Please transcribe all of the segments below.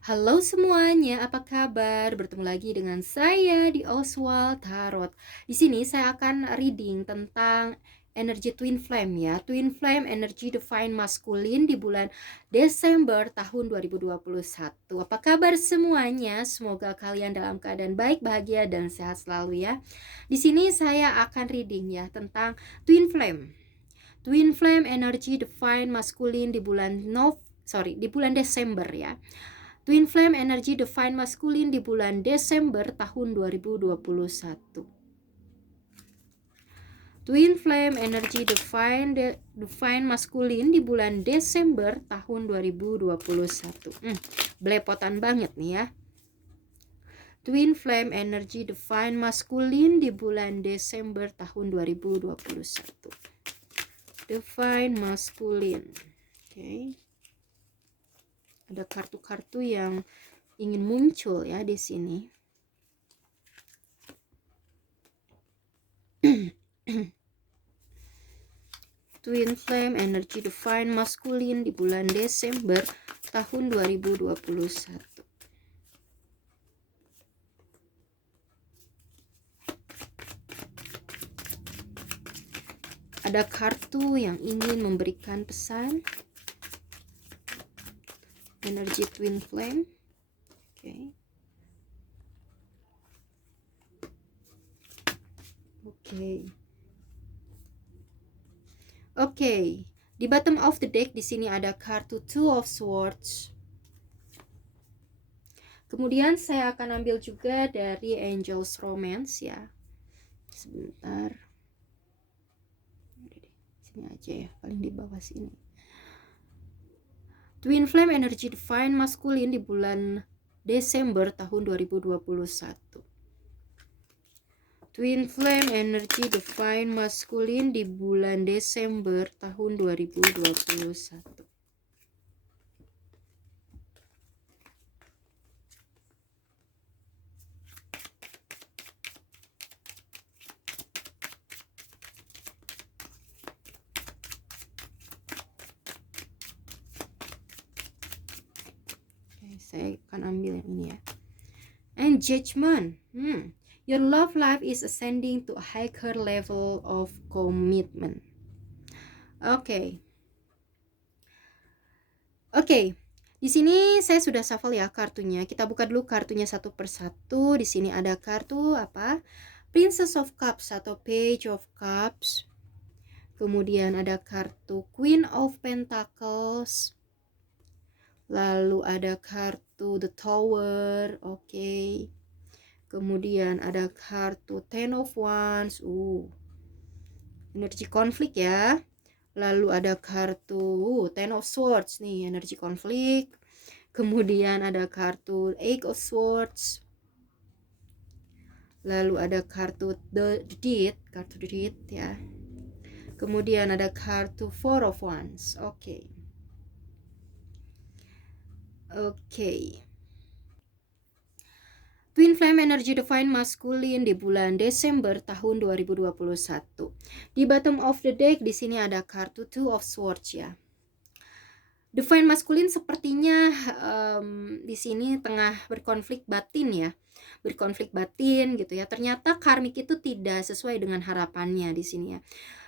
Halo semuanya, apa kabar? Bertemu lagi dengan saya di Oswald Tarot. Di sini saya akan reading tentang energi Twin Flame ya. Twin Flame energi Divine Masculine di bulan Desember tahun 2021. Apa kabar semuanya? Semoga kalian dalam keadaan baik, bahagia, dan sehat selalu ya. Di sini saya akan reading ya tentang Twin Flame. Twin Flame energi Divine Masculine di bulan Desember ya. Twin Flame energi Divine Masculine di bulan Desember tahun 2021. Twin Flame energi Divine Masculine di bulan Desember tahun 2021. Belepotan banget nih ya. Twin Flame energi Divine Masculine di bulan Desember tahun 2021. Divine Masculine. Oke. Ada kartu-kartu yang ingin muncul ya di sini. Twin Flame energi Divine Masculine di bulan Desember tahun 2021. Ada kartu yang ingin memberikan pesan. Energi Twin Flame. Oke. Di bottom of the deck di sini ada kartu Two of Swords. Kemudian saya akan ambil juga dari Angel's Romance ya. Sebentar. Sini aja ya, paling di bawah sini. Twin Flame energi Divine Masculine di bulan Desember tahun 2021. Twin Flame energi Divine Masculine di bulan Desember tahun 2021. Saya akan ambil yang ini ya. And Judgment. Your love life is ascending to a higher level of commitment. Oke. Di sini saya sudah shuffle ya kartunya. Kita buka dulu kartunya satu persatu. Di sini ada kartu apa? Princess of Cups atau Page of Cups. Kemudian ada kartu Queen of Pentacles. Lalu ada kartu The Tower, oke. Kemudian ada kartu Ten of Wands, energi konflik ya. Lalu ada kartu Ten of Swords nih, energi konflik. Kemudian ada kartu Eight of Swords. Lalu ada kartu The Deed, kartu The Deed ya. Kemudian ada kartu Four of Wands, oke. Twin Flame energi Divine Masculine di bulan Desember tahun 2021. Di bottom of the deck di sini ada kartu Two of Swords ya. Divine Masculine sepertinya di sini tengah berkonflik batin ya. Berkonflik batin gitu ya. Ternyata karmik itu tidak sesuai dengan harapannya di sini ya.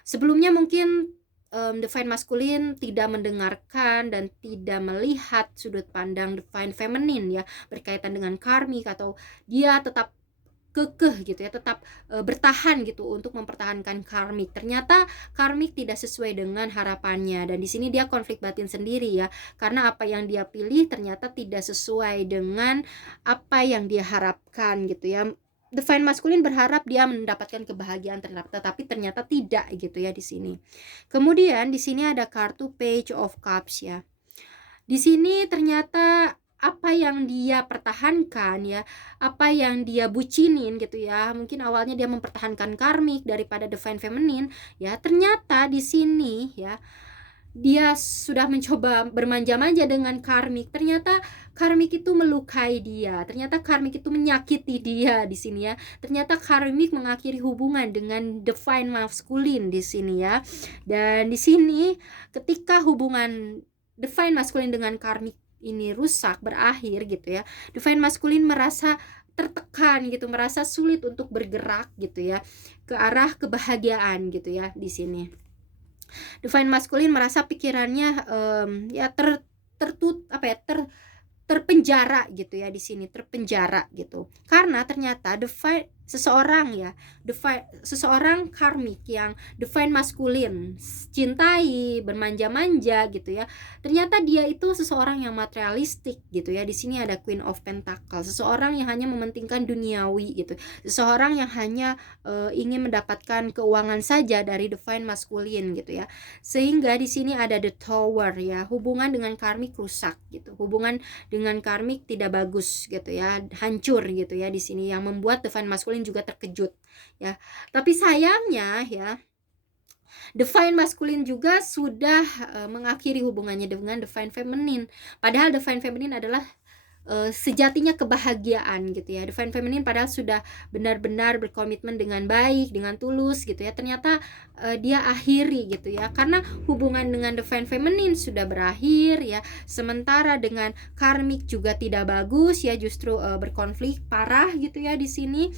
Sebelumnya mungkin Divine Masculine tidak mendengarkan dan tidak melihat sudut pandang Divine Feminine ya berkaitan dengan karmik, atau dia tetap kekeh gitu ya, tetap bertahan gitu untuk mempertahankan karmik. Ternyata karmik tidak sesuai dengan harapannya, dan di sini dia konflik batin sendiri ya, karena apa yang dia pilih ternyata tidak sesuai dengan apa yang dia harapkan gitu ya. Divine Masculine berharap dia mendapatkan kebahagiaan, tetapi ternyata tidak gitu ya di sini. Kemudian di sini ada kartu Page of Cups ya. Di sini ternyata apa yang dia pertahankan ya, apa yang dia bucinin gitu ya. Mungkin awalnya dia mempertahankan karmik daripada Divine Feminine ya. Ternyata di sini ya dia sudah mencoba bermanja-manja dengan karmik. Ternyata karmik itu melukai dia. Ternyata karmik itu menyakiti dia di sini ya. Ternyata karmik mengakhiri hubungan dengan Divine Masculine di sini ya. Dan di sini ketika hubungan Divine Masculine dengan karmik ini rusak, berakhir gitu ya, divine masculine merasa tertekan gitu, merasa sulit untuk bergerak gitu ya ke arah kebahagiaan gitu ya di sini. Divine masculine merasa pikirannya ya apa ya, terpenjara gitu ya di sini, terpenjara gitu. Karena ternyata seseorang karmik yang divine masculine cintai, bermanja-manja gitu ya. Ternyata dia itu seseorang yang materialistik gitu ya. Di sini ada Queen of Pentacles, seseorang yang hanya mementingkan duniawi gitu. Seseorang yang hanya ingin mendapatkan keuangan saja dari divine masculine gitu ya. Sehingga di sini ada the Tower ya, hubungan dengan karmik rusak gitu. Hubungan dengan karmik tidak bagus gitu ya, hancur gitu ya di sini, yang membuat divine masculine juga terkejut ya. Tapi sayangnya ya, divine masculine juga sudah mengakhiri hubungannya dengan divine feminine. Padahal divine feminine adalah sejatinya kebahagiaan gitu ya. Divine feminine padahal sudah benar-benar berkomitmen dengan baik, dengan tulus gitu ya. Ternyata dia akhiri gitu ya, karena hubungan dengan divine feminine sudah berakhir ya. Sementara dengan karmik juga tidak bagus ya, justru berkonflik parah gitu ya di sini.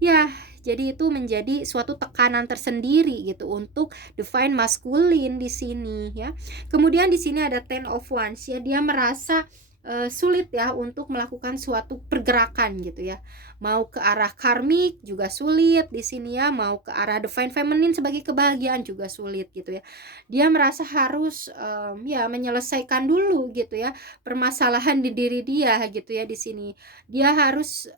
Ya, jadi itu menjadi suatu tekanan tersendiri gitu untuk divine masculine di sini ya. Kemudian di sini ada Ten of Wands ya, dia merasa sulit ya untuk melakukan suatu pergerakan gitu ya. Mau ke arah karmik juga sulit di sini ya, mau ke arah divine feminine sebagai kebahagiaan juga sulit gitu ya. Dia merasa harus ya menyelesaikan dulu gitu ya permasalahan di diri dia gitu ya di sini. Dia harus,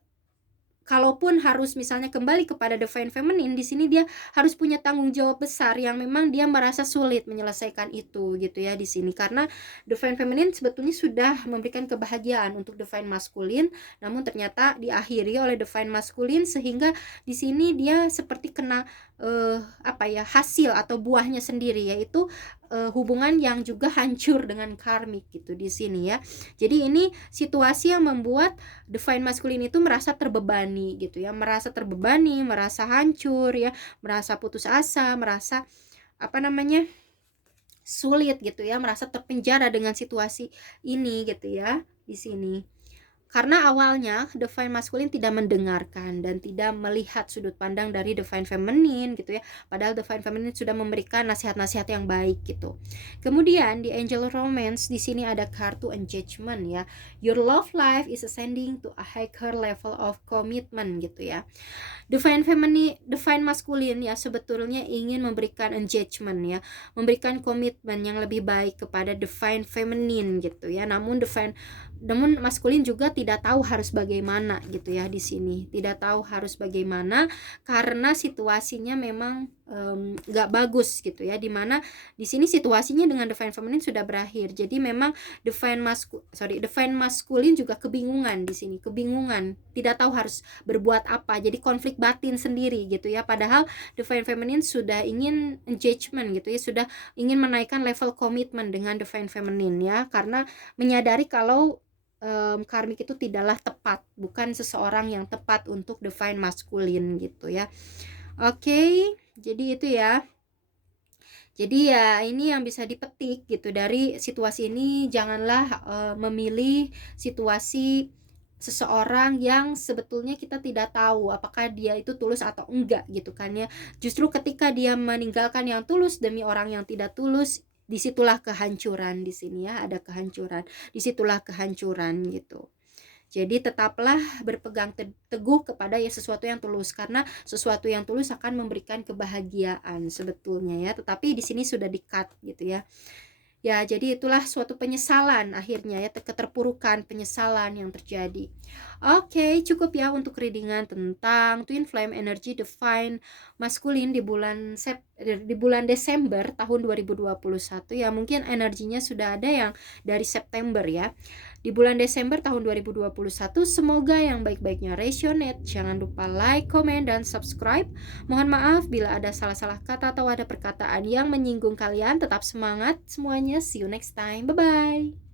kalaupun harus misalnya kembali kepada divine feminine, di sini dia harus punya tanggung jawab besar yang memang dia merasa sulit menyelesaikan itu gitu ya di sini. Karena divine feminine sebetulnya sudah memberikan kebahagiaan untuk divine masculine, namun ternyata diakhiri oleh divine masculine, sehingga di sini dia seperti kena apa ya, hasil atau buahnya sendiri, yaitu hubungan yang juga hancur dengan karmik gitu di sini ya. Jadi ini situasi yang membuat divine masculine itu merasa terbebani gitu ya, merasa terbebani, merasa hancur ya, merasa putus asa, merasa apa namanya, sulit gitu ya, merasa terpenjara dengan situasi ini gitu ya di sini. Karena awalnya divine masculine tidak mendengarkan dan tidak melihat sudut pandang dari divine feminine gitu ya. Padahal divine feminine sudah memberikan nasihat-nasihat yang baik gitu. Kemudian di angel romance di sini ada kartu engagement ya. Your love life is ascending to a higher level of commitment gitu ya. Divine feminine, divine masculine ya sebetulnya ingin memberikan engagement ya, memberikan komitmen yang lebih baik kepada divine feminine gitu ya. Namun maskulin juga tidak tahu harus bagaimana gitu ya di sini. Tidak tahu harus bagaimana karena situasinya memang nggak bagus gitu ya. Dimana di sini situasinya dengan divine feminine sudah berakhir. Jadi memang divine maskulin juga kebingungan di sini, kebingungan, tidak tahu harus berbuat apa. Jadi konflik batin sendiri gitu ya. Padahal divine feminine sudah ingin engagement gitu ya, sudah ingin menaikkan level komitmen dengan divine feminine ya, karena menyadari kalau karmik itu tidaklah tepat, bukan seseorang yang tepat untuk divine masculine gitu ya. Oke, jadi itu ya. Jadi ya ini yang bisa dipetik gitu dari situasi ini. Janganlah memilih situasi seseorang yang sebetulnya kita tidak tahu apakah dia itu tulus atau enggak gitu kan ya. Justru ketika dia meninggalkan yang tulus demi orang yang tidak tulus, disitulah kehancuran di sini ya, ada kehancuran, disitulah kehancuran gitu. Jadi tetaplah berpegang teguh kepada ya sesuatu yang tulus, karena sesuatu yang tulus akan memberikan kebahagiaan sebetulnya ya, tetapi di sini sudah di-cut gitu ya. Ya, jadi itulah suatu penyesalan akhirnya ya, keterpurukan, penyesalan yang terjadi. Oke, cukup ya untuk readingan tentang Twin Flame Energy Divine Masculine di bulan Desember tahun 2021 ya. Mungkin energinya sudah ada yang dari September ya. Di bulan Desember tahun 2021, semoga yang baik-baiknya resonate. Jangan lupa like, comment, dan subscribe. Mohon maaf bila ada salah-salah kata atau ada perkataan yang menyinggung kalian. Tetap semangat semuanya. See you next time. Bye-bye.